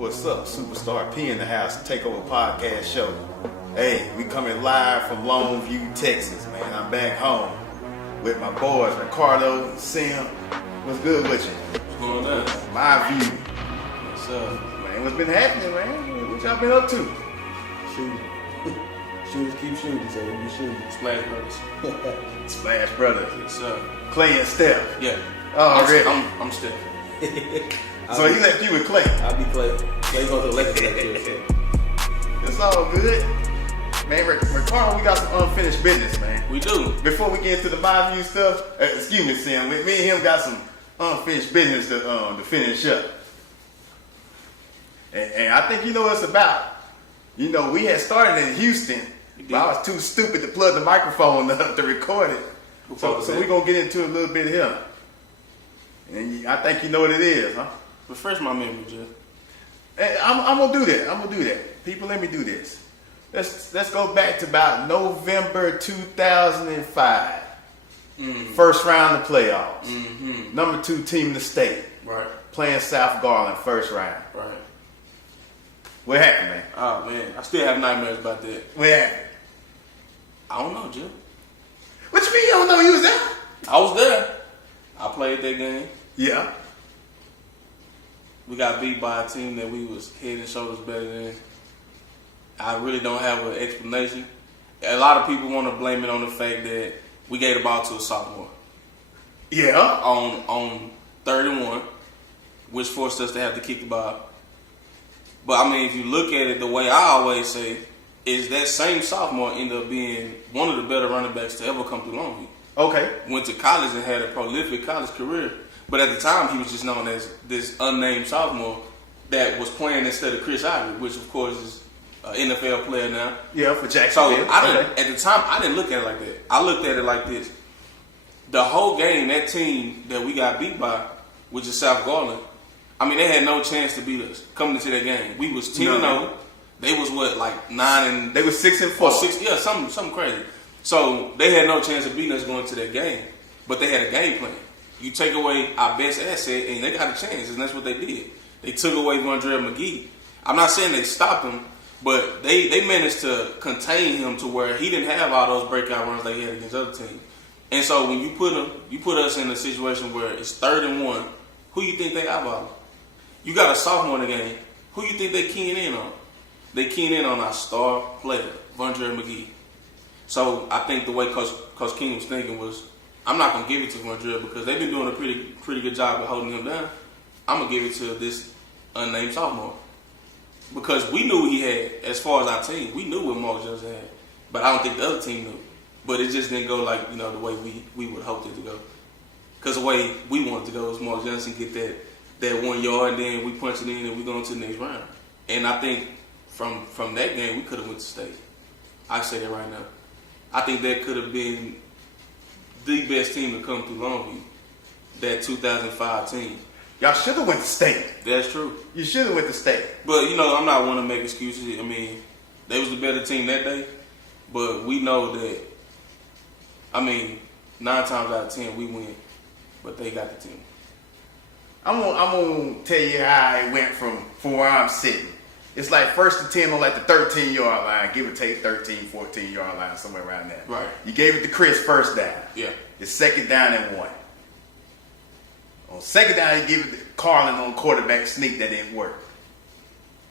What's up, Superstar P in the house, Takeover podcast show. Hey, we coming live from Longview, Texas, man. I'm back home with my boys, Ricardo and Sam. What's good with you? What's going on? MyView. What's up? Man, what's been happening, man? What y'all been up to? Shooting. Shooters keep shooting, so we be shooting. Splash Brothers. Splash Brothers. Yes, sir. Clay and Steph. Yeah. Already. I'm Steph. So he left you with Clay. I'll be Clay. Clay going to the Lakers next year, so. It's all good. Man, Ricardo, we got some unfinished business, man. We do. Before we get into the MyView stuff, excuse me, Sam, me and him got some unfinished business to finish up. And I think you know what it's about. You know, we had started in Houston, but I was too stupid to plug the microphone up to record it. So we're going to get into a little bit here. And I think you know what it is, huh? Refresh my memory, Jeff. Hey, I'm going to do that. People, let me do this. Let's go back to about November 2005. First round of playoffs. Mm-hmm. Number 2 team in the state. Right. Playing South Garland first round. Right. What happened, man? Oh, man. I still have nightmares about that. What happened? I don't know, Jeff. What you mean you don't know you was there? I was there. I played that game. Yeah. We got beat by a team that we was head and shoulders better than. I really don't have an explanation. A lot of people want to blame it on the fact that we gave the ball to a sophomore. Yeah. On 3rd and 1, which forced us to have to kick the ball. But I mean, if you look at it the way I always say, is that same sophomore ended up being one of the better running backs to ever come through Longview. Okay. Went to college and had a prolific college career. But at the time, he was just known as this unnamed sophomore that was playing instead of Chris Ivory, which of course is an NFL player now. Yeah, for So Jacksonville. at the time, I didn't look at it like that. I looked at it like this. The whole game, that team that we got beat by, which is South Garland, I mean, they had no chance to beat us coming into that game. We was 10-0. They was what, like 9 and... They was 6-4. Or 6, yeah, something crazy. So they had no chance of beating us going to that game. But they had a game plan. You take away our best asset, and they got a chance, and that's what they did. They took away Vondrell McGee. I'm not saying they stopped him, but they managed to contain him to where he didn't have all those breakout runs they had against other teams. And so when you put us in a situation where it's 3rd and 1, who you think they eyeballing? You got a sophomore in the game. Who you think they keying in on? They keying in on our star player, Vondrell McGee. So I think the way Coach King was thinking was, I'm not gonna give it to Vondrell because they've been doing a pretty good job of holding him down. I'm gonna give it to this unnamed sophomore because we knew what he had as far as our team. We knew what Mark Johnson had, but I don't think the other team knew. But it just didn't go like the way we would hope it to go. Because the way we wanted to go was Mark Johnson get that 1 yard, and then we punch it in and we go into the next round. And I think from that game we could have went to state. I can say that right now. I think that could have been the best team to come through Longview, that 2005 team. Y'all should have went to state. That's true. You should have went to state. But, I'm not one to make excuses. I mean, they was the better team that day. But we know that, 9 times out of 10 we win. But they got the team. I'm gonna tell you how it went from where I'm sitting. It's like 1st and 10 on like the 13-yard line, give or take 13, 14-yard line, somewhere around there. Right. You gave it to Chris first down. Yeah. It's 2nd down and 1. On 2nd down, you give it to Carlin on quarterback sneak. That didn't work.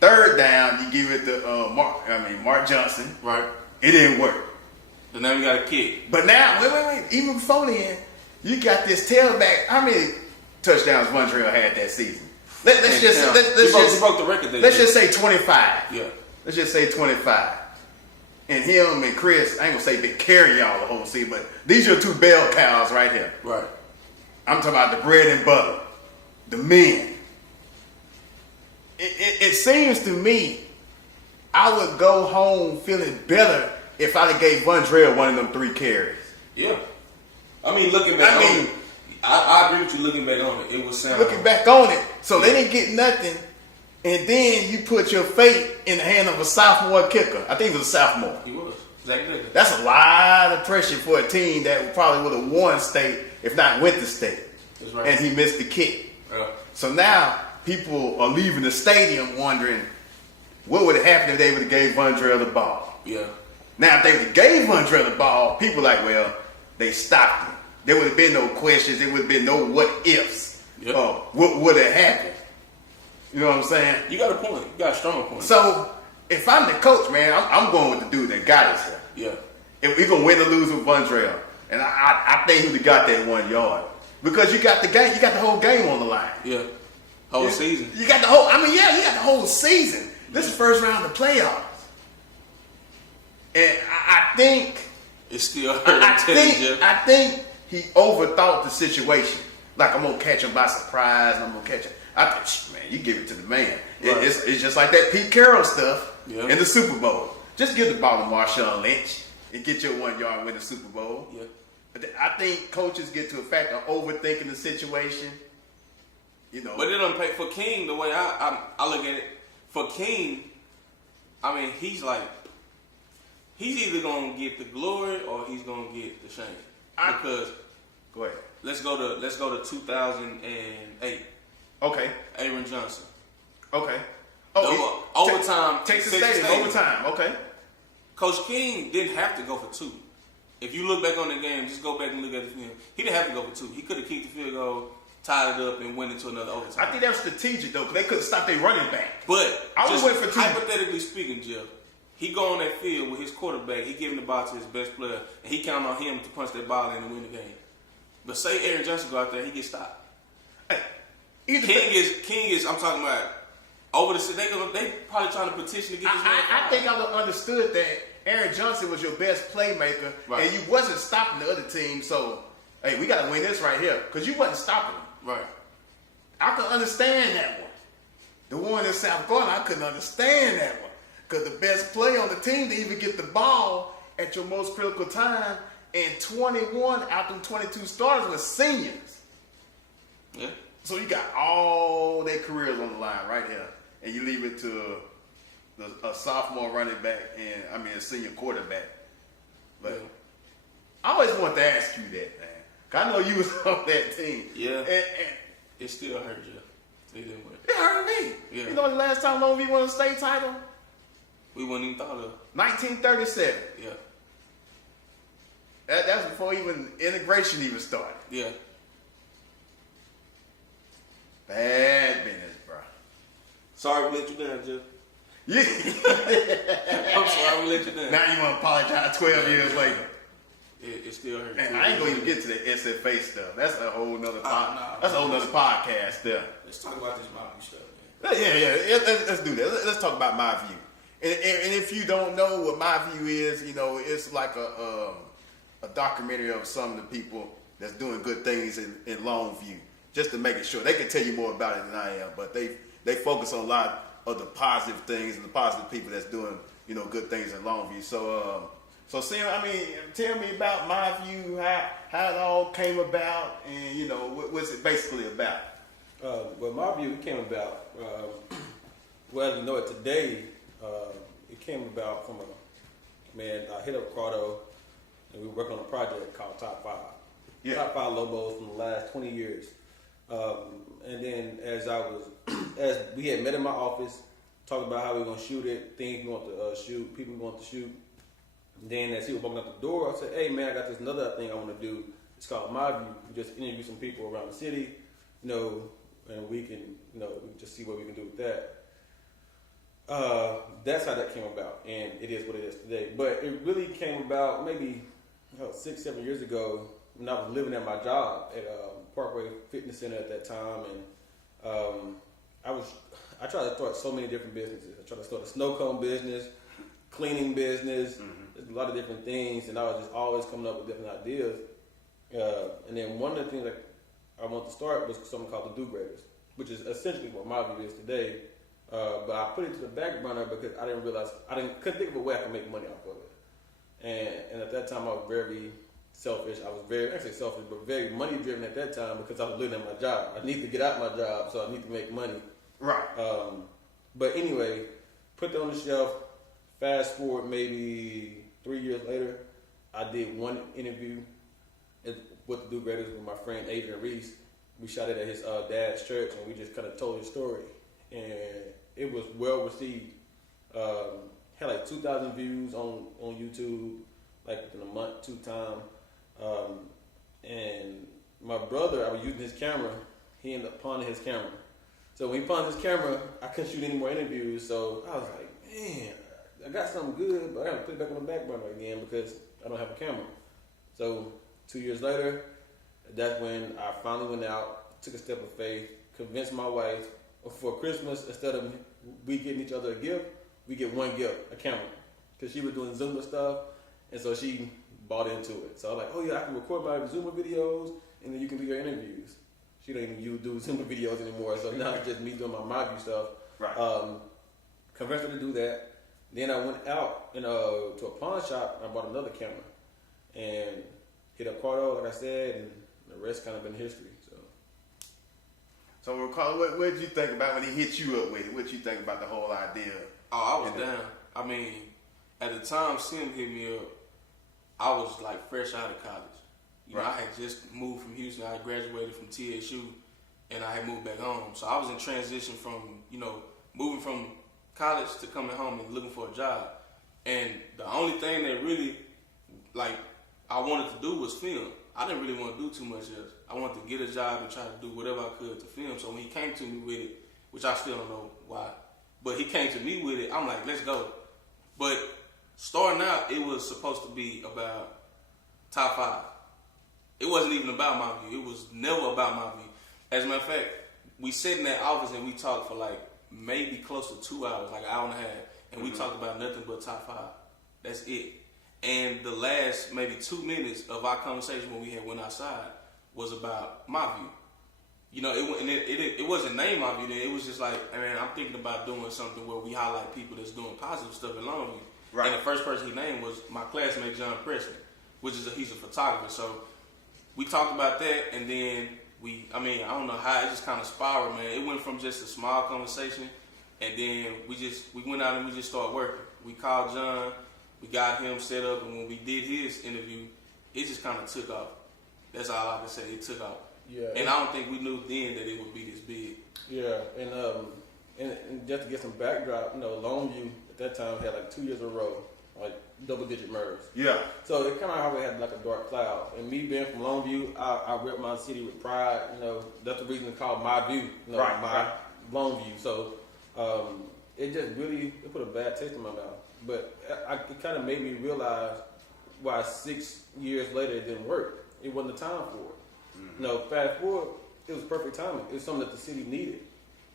3rd down, you give it to Mark Johnson. Right. It didn't work. So now we got a kick. But now, wait. Even before then, you got this tailback. How many touchdowns Montreal had that season? Let's just broke the record. Let's just say 25. Yeah. Let's just say 25. And him and Chris, I ain't gonna say they carry y'all the whole season, but these are 2 bell cows right here. Right. I'm talking about the bread and butter, the men. It seems to me I would go home feeling better if I'd have gave Vondrell one of them 3 carries. Yeah. Looking back on it, I agree with you looking back on it. It was sound. Looking back on it, so they didn't get nothing, and then you put your fate in the hand of a sophomore kicker. I think it was a sophomore. He was. Exactly. That's a lot of pressure for a team that probably would have won state if not went to state. That's right. And he missed the kick. Yeah. So now people are leaving the stadium wondering what would have happened if they would have gave Vondrell the ball. Yeah. Now, if they would have gave Vondrell the ball, people like, well, they stopped him. There would have been no questions. There would have been no what ifs. Yep. What would have happened? You know what I'm saying? You got a point. You got a strong point. So, if I'm the coach, man, I'm going with the dude that got us here. Yeah. If we're going to win or lose with Vondrell, and I think he would have got that 1 yard. Because you got the game, you got the whole game on the line. Yeah. Whole season. You got the whole, you got the whole season. This is first round of the playoffs. And I think It's still hurt. I think he overthought the situation. Like, I'm gonna catch him by surprise, and I'm gonna catch him. I think, man, you give it to the man. Right. It's just like that Pete Carroll stuff Yeah. in the Super Bowl. Just give the ball to Marshawn Lynch and get your 1 yard and win the Super Bowl. Yeah. I think coaches get to a fact of overthinking the situation. You know, But it don't pay for King the way I look at it. For King, I mean, he's either gonna get the glory or he's gonna get the shame. Because go ahead. let's go to 2008. Okay. Aaron Johnson. Okay. Overtime. Texas Stadium. Overtime. Okay. Coach King didn't have to go for 2. If you look back on the game, just go back and look at the film. He didn't have to go for 2. He could have kicked the field goal, tied it up, and went into another overtime. I think that was strategic though, because they couldn't stop their running back. But I was just waiting for 2. hypothetically speaking, Jeff, he go on that field with his quarterback. He giving the ball to his best player, and he count on him to punch that ball in and win the game. But say Aaron Johnson go out there, he gets stopped. Hey, King is. I'm talking about over the. They probably trying to petition to get this man. I think I understood that Aaron Johnson was your best playmaker, Right. and you wasn't stopping the other team. So, hey, we got to win this right here because you wasn't stopping them. Right. I can understand that one. The one in South Carolina, I couldn't understand that one because the best player on the team to even get the ball at your most critical time, and 21 out of 22 starters were seniors. Yeah. So you got all their careers on the line right here, and you leave it to a sophomore running back and a senior quarterback. But Yeah. I always wanted to ask you that, man. 'Cause I know you was on that team. Yeah. And It still hurt you. They didn't win. it hurt me. Yeah. You know the last time Longview won a state title? We wouldn't even thought of. 1937. Yeah. That's before even integration even started. Yeah. Bad business, bro. Sorry we let you down, Jeff. Yeah. I'm sorry we let you down. Now you want to apologize 12 years later. It still hurts. And I ain't gonna even get to the SFA stuff. That's a whole nother nah. That's a whole nother podcast there. Let's talk about this MyView stuff, man. Yeah. Let's do that. Let's talk about MyView. And if you don't know what MyView is, you know, it's like a documentary of some of the people that's doing good things in Longview, just to make it sure. They can tell you more about it than I am, but they focus on a lot of the positive things and the positive people that's doing, you know, good things in Longview. So Sam, tell me about MyView, how it all came about, and you know, what's it basically about? Well, MyView, it came about, well, you know it today, it came about from I hit up Cardo, and we were working on a project called Top 5. Yeah. Top 5 Lobos from the last 20 years. And then as we had met in my office, talked about how we were going to shoot it, things we want to shoot, people we want to shoot. And then as he was walking out the door, I said, hey man, I got this another thing I want to do. It's called MyView. We just interview some people around the city, you know, and we can, you know, we can just see what we can do with that. That's how that came about, and it is what it is today. But it really came about maybe 6-7 years ago when I was living at my job at Parkway Fitness Center at that time, and I tried to start so many different businesses. I tried to start a snow cone business, cleaning business, a lot of different things, and I was just always coming up with different ideas. And then one of the things that I wanted to start was something called the Do Graders, which is essentially what MyView is today. But I put it to the back burner because I didn't realize couldn't think of a way I could make money off of it. And at that time I was very selfish. I was very money driven at that time because I was living at my job. I need to get out my job, so I need to make money. Right. But anyway, put that on the shelf. Fast forward maybe 3 years later, I did one interview with the Do Graders with my friend Adrian Reese. we shot it at his dad's church, and we just kind of told his story, and it was well received. Had like 2,000 views on YouTube, like within a month, 2 times. And my brother, I was using his camera. He ended up pawning his camera. So when he pawned his camera, I couldn't shoot any more interviews. So I was like, man, I got something good, but I gotta put it back on the back burner again because I don't have a camera. So 2 years later, that's when I finally went out, took a step of faith, convinced my wife for Christmas, instead of we getting each other a gift, we get one gift, a camera. Because she was doing Zumba stuff, and so she bought into it. So I was like, oh yeah, I can record my Zumba videos, and then you can do your interviews. She don't even do Zumba videos anymore, so now it's just me doing my MyView stuff. Right. Convinced her to do that. Then I went out and to a pawn shop, and I bought another camera. And hit up Cardo, like I said, and the rest kind of been history. So Ricardo, what did you think about when he hit you up with it? What did you think about the whole idea? Oh, I was down. I mean, at the time Sim hit me up, I was like fresh out of college. You know, I had just moved from Houston. I graduated from TSU, and I had moved back home. So I was in transition from, you know, moving from college to coming home and looking for a job. And the only thing that really, like, I wanted to do was film. I didn't really want to do too much else. I wanted to get a job and try to do whatever I could to film. So when he came to me with it, which I still don't know why, but he came to me with it, I'm like, let's go. But starting out, it was supposed to be about top 5. It wasn't even about MyView. It was never about MyView. As a matter of fact, we sat in that office and we talked for like maybe close to 2 hours, like an hour and a half, and we talked about nothing but top 5. That's it. And the last maybe 2 minutes of our conversation when we had went outside was about MyView. You know, it wasn't named MyView then. It was just like, man, I'm thinking about doing something where we highlight people that's doing positive stuff in Longview. Right. And the first person he named was my classmate John Preston, which is he's a photographer. So we talked about that, and then I don't know how it just kind of spiraled, man. It went from just a small conversation, and then we went out and we just started working. We called John. We got him set up, and when we did his interview, it just kind of took off. That's all I can say. It took off. Yeah. And I don't think we knew then that it would be this big. Yeah, and just to get some backdrop, you know, Longview at that time had like 2 years in a row, like double-digit murders. Yeah. So it kind of always had like a dark cloud. And me being from Longview, I rep my city with pride. You know, that's the reason it's called MyView. You know, Longview. So it just really put a bad taste in my mouth. But it kind of made me realize why 6 years later it didn't work. It wasn't the time for it. Mm-hmm. You know, fast forward, it was perfect timing. It was something that the city needed.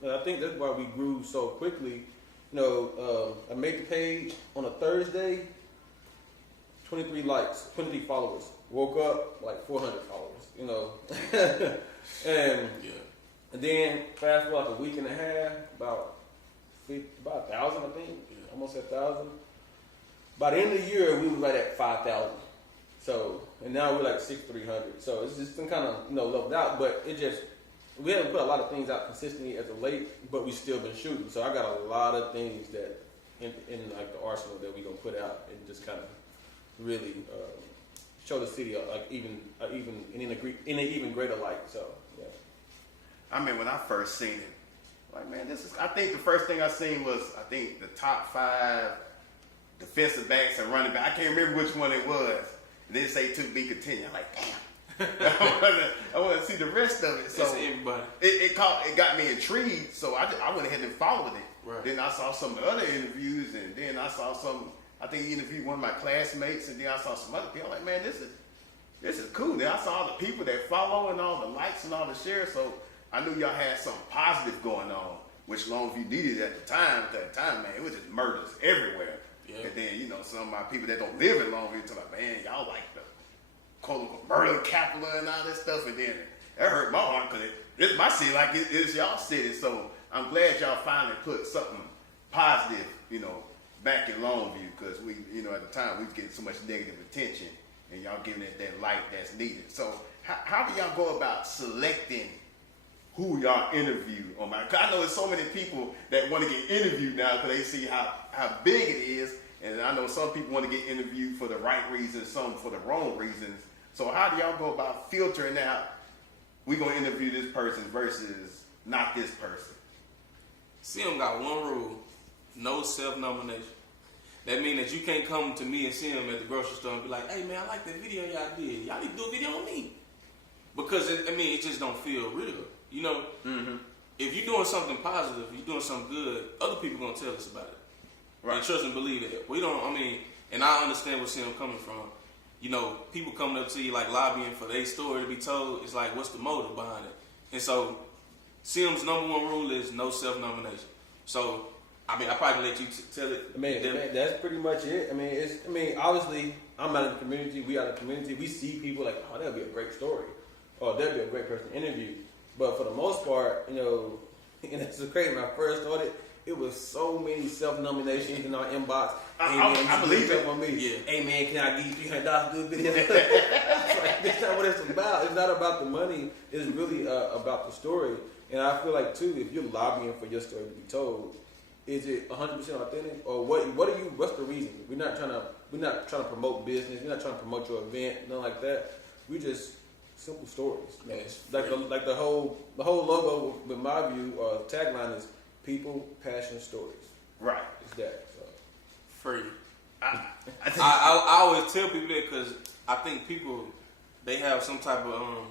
And I think that's why we grew so quickly. You know, I made the page on a Thursday, 23 likes, 23 followers. Woke up, like 400 followers, you know. and then fast forward like a week and a half, about 1,000, I think. Almost 1,000. By the end of the year, we was right at 5,000. So, and now we're like 6,300. So it's just been kind of, you know, leveled out. But we haven't put a lot of things out consistently as of late, but we still been shooting. So I got a lot of things that in like the arsenal that we gonna put out and just kind of really show the city like even in an even greater light. So yeah. I mean, when I first seen it, like, man, I think the first thing I seen was, the top 5 defensive backs and running back. I can't remember which one it was. And then say to be continued. I'm like, damn. I want to see the rest of it. So everybody. It got me intrigued. So I went ahead and followed it. Right. Then I saw some of the other interviews, and then I saw he interviewed one of my classmates, and then I saw some other people. I'm like, man, this is cool. Then I saw all the people that follow and all the likes and all the shares. So I knew y'all had something positive going on, which Longview needed at the time. At that time, man, it was just murders everywhere. Yeah. And then, you know, some of my people that don't live in Longview tell like, man, y'all like the quote-unquote murder capital and all this stuff. And then that hurt my heart because it's my city like it's y'all city. So I'm glad y'all finally put something positive, you know, back in Longview because we, you know, at the time we was getting so much negative attention and y'all giving it that light that's needed. So how do y'all go about selecting who y'all interview on cause I know there's so many people that want to get interviewed now because they see how big it is, and I know some people want to get interviewed for the right reasons, some for the wrong reasons. So how do y'all go about filtering out we gonna interview this person versus not this person? Sim got one rule: no self-nomination. That means that you can't come to me and Sim at the grocery store and be like, "Hey man, I like that video y'all did. Y'all need to do a video on me," because it just don't feel real. You know, if you're doing something positive, you're doing something good, other people gonna tell us about it. Right. And trust and believe that. We don't. And I understand where Sim coming from. You know, people coming up to you like lobbying for their story to be told. It's like, what's the motive behind it? And so, Sim's number one rule is no self-nomination. So, I probably let you tell it. Man, that's pretty much it. Obviously, I'm out of the community. We out of the community. We see people like, oh, that'd be a great story, or that'd be a great person to interview. But for the most part, you know, and it's so crazy. When I first started, it was so many self-nominations in our inbox. Hey, man, I believe it. On me. Yeah. Hey man, can I give you $300 to do a video? That's not what it's about. It's not about the money. It's really about the story. And I feel like too, if you're lobbying for your story to be told, is it 100% authentic, or what's the reason? We're not trying to promote business. We're not trying to promote your event, nothing like that. We just simple stories. Man. Like the whole logo with MyView tagline is people, passion, stories. Right. It's that. So. Free. I always tell people that because I think people, they have some type of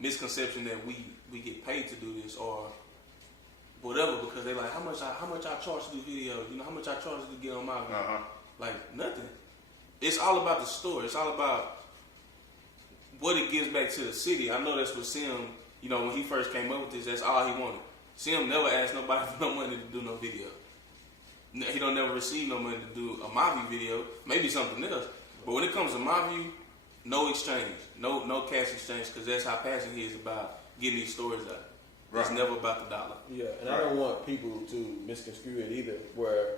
misconception that we get paid to do this or whatever, because they like how much I charge to do videos, you know, how much I charge to get on my video. Like nothing. It's all about the story. It's all about what it gives back to the city. I know that's what Sim, you know, when he first came up with this, that's all he wanted. Sim never asked nobody for no money to do no video. He don't never receive no money to do a MyView video, maybe something else. But when it comes to MyView, no exchange, no cash exchange, because that's how passionate he is about getting these stories out. Right. It's never about the dollar. Yeah, and I don't want people to misconstrue it either, where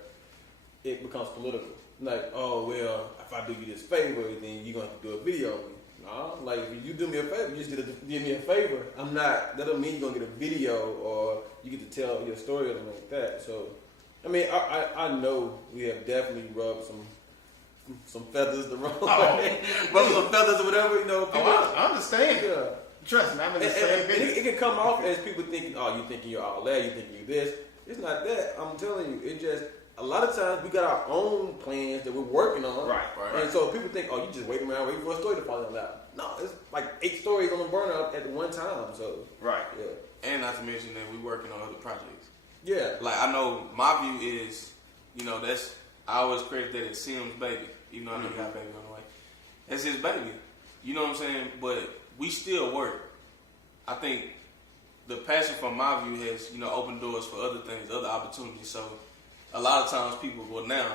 it becomes political. Like, oh well, if I do you this favor, then you're gonna have to do a video on me. No, like if you do me a favor, you just give me a favor. That don't mean you're gonna get a video or you get to tell your story or something like that. So, I know we have definitely rubbed some feathers the wrong way. Rubbed some feathers or whatever, you know. People, I understand. Yeah. Trust me, I'm in the same business. It can come off as people thinking, oh, you thinking you're all that, you thinking you this. It's not that. I'm telling you, it just, a lot of times we got our own plans that we're working on. Right. And so people think, oh, you just waiting around waiting for a story to fall out. No, it's like 8 stories on the burner at the one time. So right. Yeah. And not to mention that we're working on other projects. Yeah. Like I know MyView is, you know, that's, I always credit that as Sim's baby. Even though I know he got a baby on the way. That's his baby. You know what I'm saying? But we still work. I think the passion for MyView has, you know, opened doors for other things, other opportunities. So a lot of times people, well now,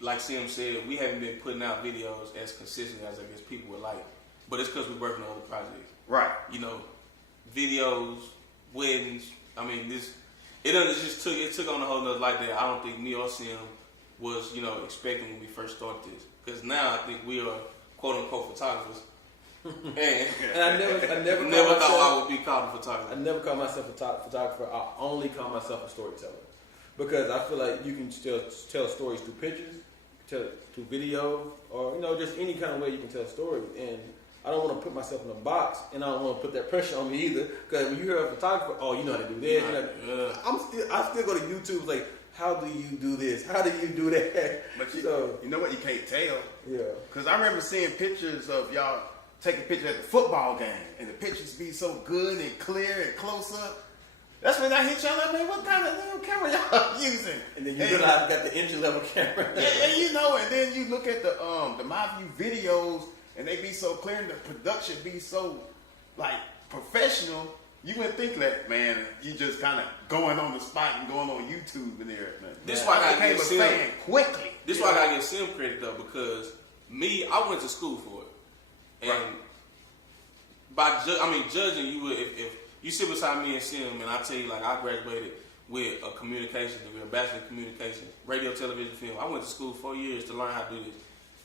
like Sim said, we haven't been putting out videos as consistently as I guess people would like. But it's because we're working on other projects. Right. You know, videos, weddings. It took on a whole nother light that I don't think me or Sim was, you know, expecting when we first started this. Because now I think we are quote unquote photographers. and I never thought I would be called a photographer. I never call myself a photographer. I only call myself a storyteller. Because I feel like you can still tell stories through pictures, through video, or, you know, just any kind of way you can tell a story. And I don't want to put myself in a box, and I don't want to put that pressure on me either. Because when you hear a photographer, oh, you know how to do this. I still go to YouTube like, how do you do this? How do you do that? But you know what? You can't tell. Yeah. Because I remember seeing pictures of y'all taking pictures at the football game, and the pictures be so good and clear and close up. That's when I hit y'all like, man, what kind of damn camera y'all using? And then you realize you got the entry level camera. Yeah, you know, and then you look at the MyView videos, and they be so clear, and the production be so like professional. You wouldn't think that, man. You just kind of going on the spot and going on YouTube and everything. This why I became a fan quickly. This why I gotta give Sim credit though, because I went to school for it, and judging you, if you sit beside me and Sim, and I tell you like I graduated with a communication degree, a bachelor in communication, radio, television, film. I went to school 4 years to learn how to do this.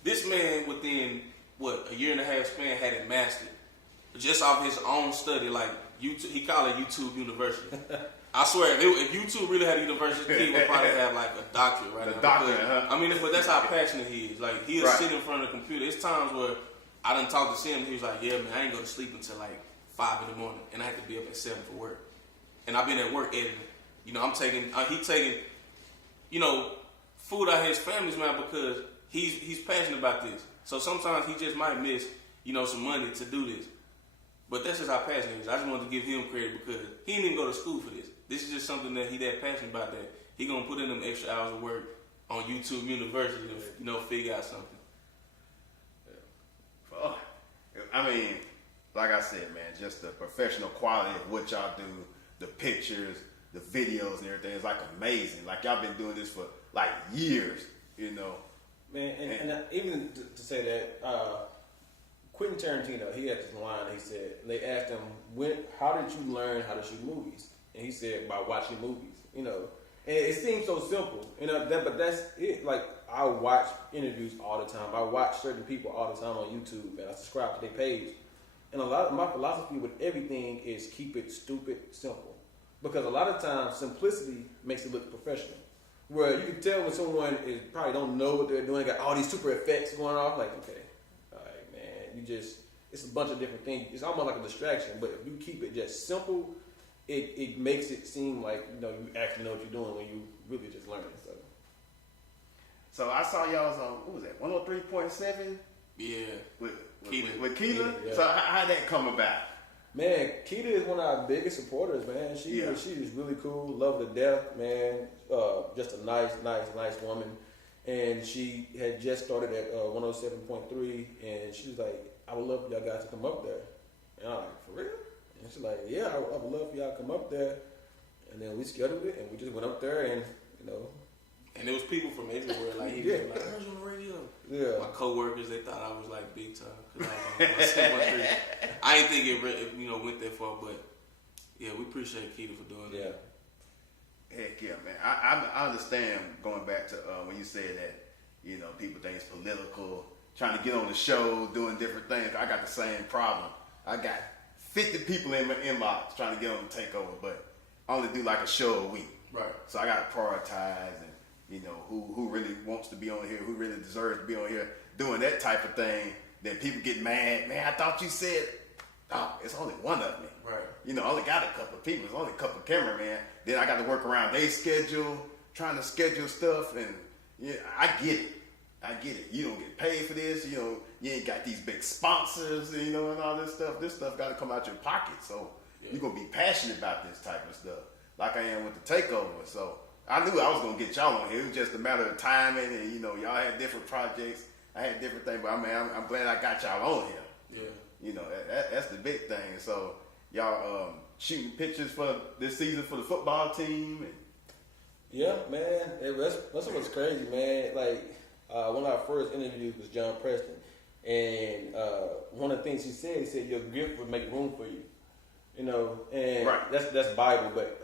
This man within a year and a half span had it mastered, just off his own study, like. YouTube, he called it YouTube University. I swear, if YouTube really had a university, he would probably have like a doctorate right now. Doctorate, but that's how passionate he is. Like he'll sit in front of the computer. It's times where I done talked to Sim, and he was like, "Yeah, man, I ain't go to sleep until like 5 in the morning, and I had to be up at 7 for work. And I've been at work editing. You know, he taking, you know, food out of his family's mouth because he's passionate about this. So sometimes he just might miss, you know, some money to do this. But that's just how passionate he is. I just wanted to give him credit because he didn't even go to school for this. This is just something that he that passionate about, that he gonna put in them extra hours of work on YouTube University to, you know, figure out something. Yeah. I mean, like I said, man, just the professional quality of what y'all do, the pictures, the videos and everything is like amazing. Like y'all been doing this for like years, you know. Man, and even to say that, Quentin Tarantino, he had this line. He said, they asked him, how did you learn how to shoot movies? And he said, by watching movies. You know, and it seems so simple, you know. But that's it. Like, I watch interviews all the time. I watch certain people all the time on YouTube, and I subscribe to their page. And a lot of my philosophy with everything is keep it stupid simple, because a lot of times simplicity makes it look professional. Where you can tell when someone is probably don't know what they're doing, got all these super effects going off. Like, okay, all right, man, it's a bunch of different things. It's almost like a distraction. But if you keep it just simple, it makes it seem like, you know, you actually know what you're doing when you really just learning. So I saw y'all's on, what was that, 103.7? Yeah. With Keita. Keita? Yeah. So how'd that come about? Man, Keita is one of our biggest supporters, man. She is really cool, love to death, man. Just a nice woman. And she had just started at 107.3, and she was like, I would love for y'all guys to come up there. And I'm like, for real? And she's like, yeah, I would love for y'all to come up there. And then we scheduled it, and we just went up there, and, you know. And there was people from everywhere. Like, he was like, I heard you on the radio. Yeah. My coworkers, they thought I was like big time. Cause I was on 103. I didn't think it, you know, went that far, but yeah, we appreciate Keita for doing that. Heck yeah, man. I understand going back to when you said that, you know, people think it's political, trying to get on the show, doing different things. I got the same problem. I got 50 people in my inbox trying to get on the Takeover, but I only do like a show a week. Right. So I got to prioritize and, you know, who really wants to be on here, who really deserves to be on here, doing that type of thing. Then people get mad. Man, I thought you said, oh, it's only one of me. Right. You know, I only got a couple of people. It's only a couple of cameramen. Then I got to work around their schedule, trying to schedule stuff. And yeah, I get it. You don't get paid for this. You know, you ain't got these big sponsors, you know, and all this stuff. This stuff got to come out your pocket. So you're going to be passionate about this type of stuff, like I am with the Takeover. So I knew I was going to get y'all on here. It was just a matter of timing. And, you know, y'all had different projects. I had different things. But, I mean, I'm glad I got y'all on here. Yeah. You know, that's the big thing. So y'all shooting pictures for this season for the football team. And Yeah, man. That's what's crazy, man. Like, one of our first interviews was John Preston. And one of the things he said your gift would make room for you. You know, and right. that's Bible. But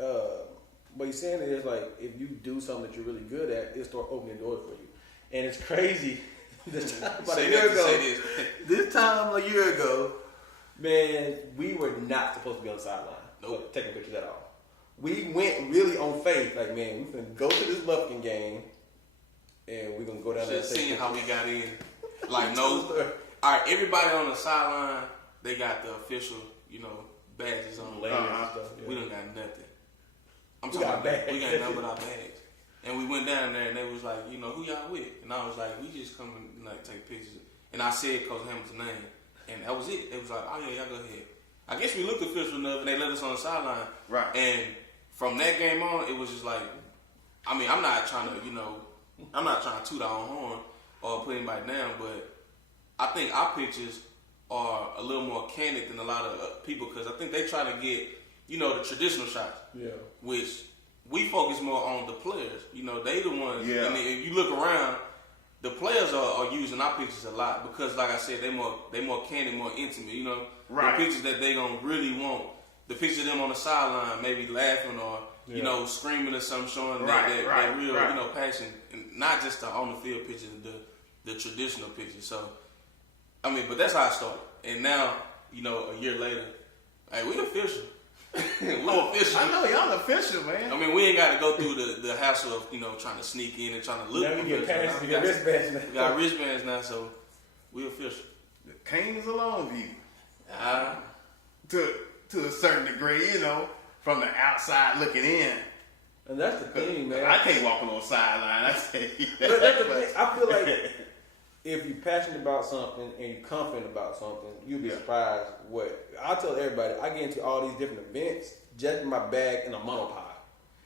what he's saying is, like, if you do something that you're really good at, it'll start opening doors for you. And it's crazy. This time a year ago, man, we were not supposed to be on the sideline. Nope. Taking pictures at all. We went really on faith, like, man, we're going to go to this Lufkin game, and we're going to go down there and just take seeing pictures. how we got in. Like, no. All right, everybody on the sideline, they got the official, you know, badges on. And stuff, yeah. We done got nothing. I'm We talking got about bags. we got nothing but our bags. And we went down there and they was like, you know, who y'all with? And I was like, we just come and like take pictures. And I said Coach Hamilton's name. And that was it. It was like, oh yeah, y'all go ahead. I guess we looked official enough and they let us on the sideline. Right. And from that game on, it was just like, I mean, I'm not trying to toot our own horn or put anybody down, but I think our pictures are a little more candid than a lot of people because I think they try to get, you know, the traditional shots. Yeah. Which we focus more on the players. You know, they the ones. Yeah. And if you look around, the players are using our pictures a lot because, like I said, they more candid, more intimate. You know, right. The pictures that they gonna really want. The picture of them on the sideline, maybe laughing or you know screaming or something, showing that real you know passion, and not just the on the field picture, the traditional picture. So, I mean, but that's how I started. And now, you know, a year later, hey, we official. Official. I know y'all official, man. I mean, we ain't got to go through the hassle of, you know, trying to sneak in and trying to look. Now we get pants, we got wristbands now. We got wristbands now, so we official. The Canes of Longview. to a certain degree, you know, from the outside looking in. And that's the thing, man. I can't walk on the sideline. I tell you that. But that's the thing. I feel like if you're passionate about something and you're confident about something, you'll be surprised what I tell everybody. I get into all these different events just in my bag and a monopod,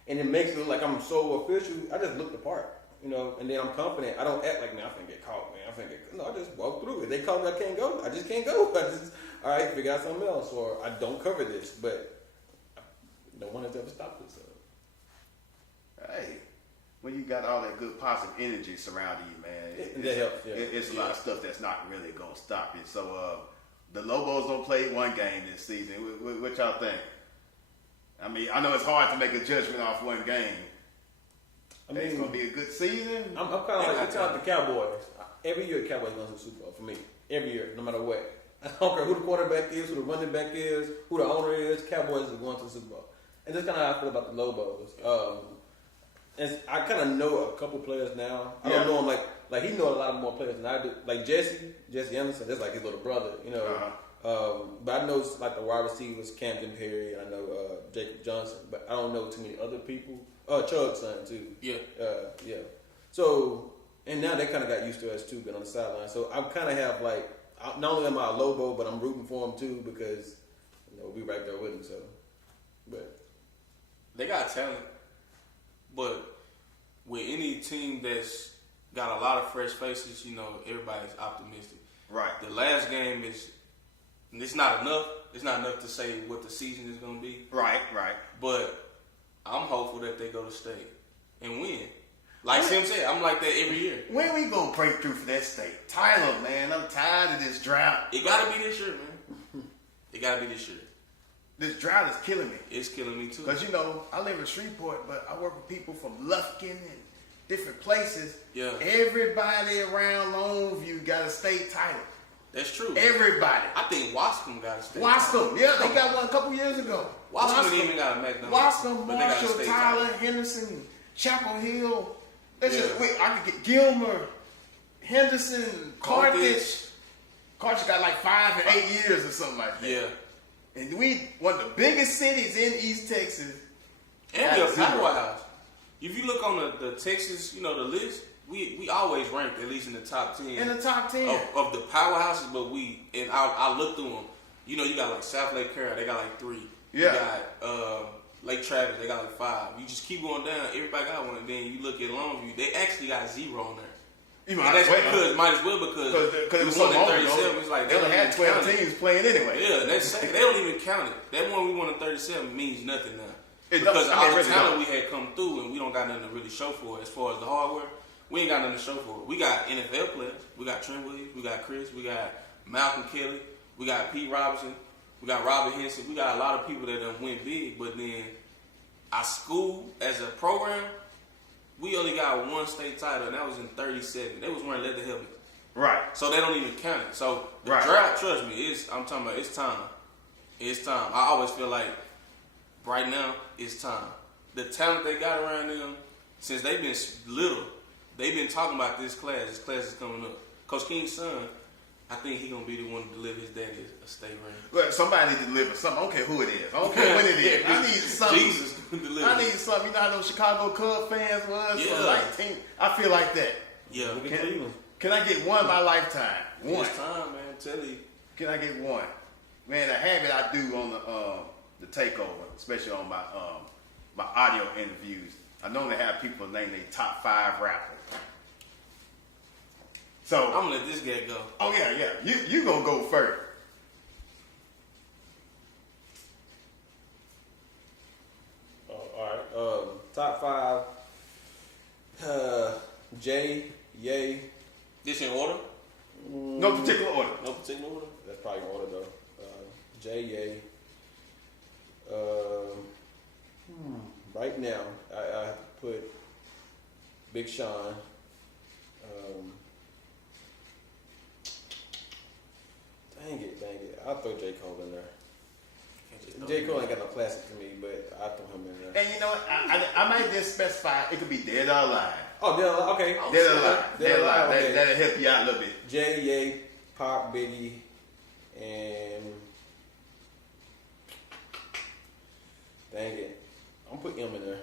and it makes it look like I'm so official. I just look the part, you know, and then I'm confident. I don't act like, man, I'm finna get caught, man. No, I just walk through. If they call me, I can't go. I just can't go. I just, all right, figure out something else, or I don't cover this. But no one has ever stopped it. So. Hey, when you got all that good positive energy surrounding you, man, that helps. Yeah. It's a lot of stuff that's not really gonna stop you. So the Lobos don't play one game this season. What y'all think? I mean, I know it's hard to make a judgment off one game. I mean, it's gonna be a good season. I'm kind of like the Cowboys. Every year, the Cowboys going to the Super Bowl for me. Every year, no matter what. I don't care who the quarterback is, who the running back is, who the owner is. Cowboys are going to the Super Bowl, and that's kind of how I feel about the Lobos. And I kind of know a couple players now. I don't know him like he knows a lot more players than I do. Like Jesse Anderson, that's like his little brother, you know. But I know like the wide receivers, Camden Perry, I know Jacob Johnson, but I don't know too many other people. Chug's son too. Yeah. So, and now they kind of got used to us too, being on the sideline. So I kind of have like, not only am I a Lobo, but I'm rooting for him too because you know we right there with him. So, but they got talent, but with any team that's got a lot of fresh faces, you know, everybody's optimistic. Right. The last game it's not enough. It's not enough to say what the season is going to be. Right. But I'm hopeful that they go to state and win. Like Tim said, I'm like that every year. When we gonna break through for that state? Tyler, man, I'm tired of this drought. It gotta be this year, man. It gotta be this year. This drought is killing me. It's killing me too. Because, you know, I live in Shreveport, but I work with people from Lufkin and different places. Yeah. Everybody around Longview got a state title. That's true. Everybody. I think Wascom got a state title. Yeah, they got one a couple years ago. Wascom didn't even got a McDonald's. Wascom, Marshall, Tyler, Henderson, Chapel Hill. That's just, I could get Gilmer, Henderson, Carthage. Carthage got like 5 and 8 years or something like that. Yeah. And we one of the biggest cities in East Texas. And we're a powerhouse. If you look on the Texas, you know, the list, we always ranked at least in the top 10. In the top 10 of the powerhouses, but I looked through them. You know, you got like South Lake Carroll, they got like 3. Yeah. You got Lake Travis, they got like 5. You just keep going down. Everybody got one. And then you look at Longview, they actually got 0 on there. Might as well because it was so long ago. It's like they only had 12 teams playing anyway. Yeah, they don't even count it. That one we won in 37 means nothing now. It because all the really talent we had come through and we don't got nothing to really show for it. As far as the hardware, we ain't got nothing to show for it. We got NFL players. We got Trent Williams. We got Chris. We got Malcolm Kelly. We got Pete Robinson. We got Robert Henson. We got a lot of people that done went big. But then our school as a program, we only got 1 state title, and that was in 37. They was wearing leather helmets. Right. So they don't even count it. So the draft, trust me, I'm talking about it's time. It's time. I always feel like right now it's time. The talent they got around them, since they've been little, they've been talking about this class. This class is coming up. Coach King's son, I think he's going to be the one to deliver his daddy a state ring. Well, somebody needs to deliver something. I don't care who it is. I don't care when it is. I need something. Jesus deliver. I need something. You know how those Chicago Cubs fans was? Yeah. 19. I feel like that. Yeah. Can I get one my lifetime? One. It's time, man. I'm telling you. Can I get one? Man, the habit I do on the Takeover, especially on my audio interviews, I normally have people name their top 5 rappers. So I'm gonna let this guy go. Oh yeah. You gonna go first. All right. Top 5. Jay, Ye. This in order? No particular order. No particular order. That's probably in order though. Jay, Ye. Right now, I have to put Big Sean. Dang it. I'll throw J. Cole in there. J. Cole ain't got no classic to me, but I'll throw him in there. And you know what? I might just specify it could be Dead or Alive. Oh, Dead or Alive, okay. Dead or Alive. Dead or Alive. Okay. That'll help you out a little bit. Jay, Ye, Pac, Biggie, and Dang it. I'm gonna put M in there.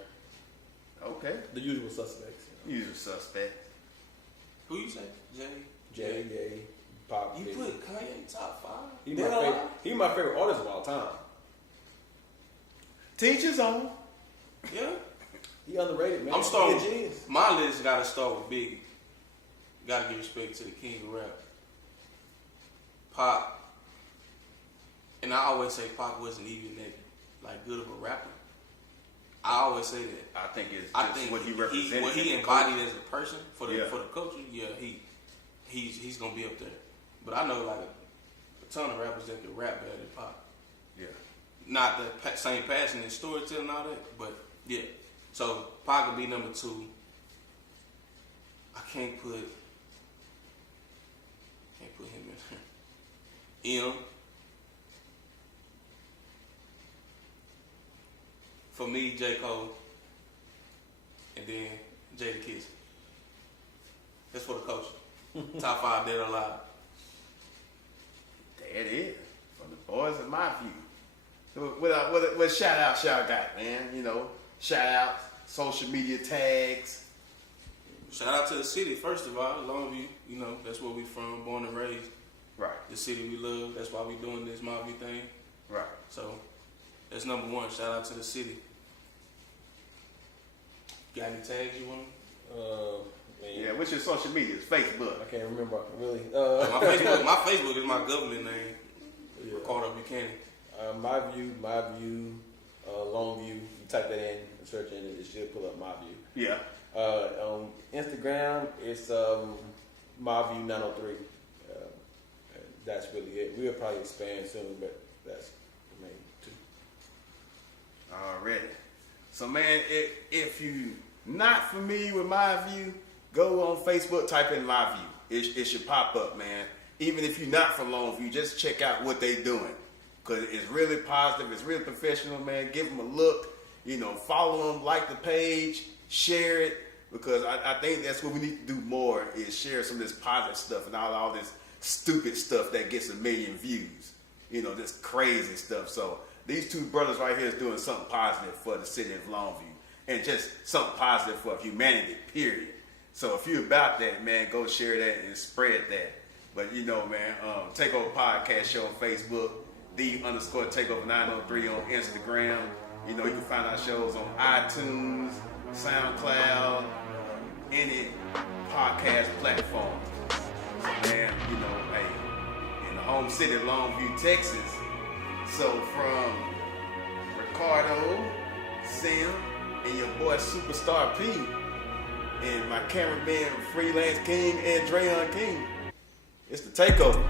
Okay. The usual suspects. Usual suspect. Who you say? Jay, Pop. You Biggie. put Kanye top 5? He my favorite artist of all time. Teach his own. Yeah. He underrated, man. I'm starting. He a genius. My list got to start with Biggie. Got to give respect to the king of rap. Pac. And I always say Pac wasn't even that like good of a rapper. I always say that. I think it's just what he represented. What he embodied as a person for the Yeah. for the culture. Yeah, he's gonna be up there. But I know like a ton of rappers that can rap better than Pac. Yeah. Not the same passion and storytelling and all that, but yeah. So Pac could be number 2. I can't put him in there. M. For me, J. Cole, and then Jada Kiss. That's for the culture. Top 5 dead or alive. There it is. From the boys of MyView. So what shout out y'all got, man? You know, shout out, social media tags. Shout out to the city, first of all, Longview. You know, that's where we from, born and raised. Right. The city we love. That's why we doing this MyView thing. Right. So that's number 1. Shout out to the city. Got any tags you want? Yeah, what's your social media? It's Facebook. I can't remember really. My Facebook is my government name. Yeah. Carter Buchanan. MyView, Longview. You type that in, search in, it should pull up MyView. Yeah. On Instagram, it's MyView 903. That's really it. We'll probably expand soon, but that's the main 2. Already. So man, if you not familiar with MyView, go on Facebook, type in MyView. It should pop up, man. Even if you're not from Longview, just check out what they doing. Because it's really positive, it's really professional, man. Give them a look, you know, follow them, like the page, share it. Because I think that's what we need to do more, is share some of this positive stuff and all this stupid stuff that gets 1 million views. You know, this crazy stuff. So these 2 brothers right here is doing something positive for the city of Longview. And just something positive for humanity, period. So if you're about that, man, go share that and spread that. But you know, man, Takeover Podcast Show on Facebook, _Takeover 903 on Instagram. You know, you can find our shows on iTunes, SoundCloud, any podcast platform. So man, you know, hey, in the home city of Longview, Texas. So from Ricardo, Sam, and your boy Superstar P, and my cameraman Freelance King and Drayon King, it's the Takeover.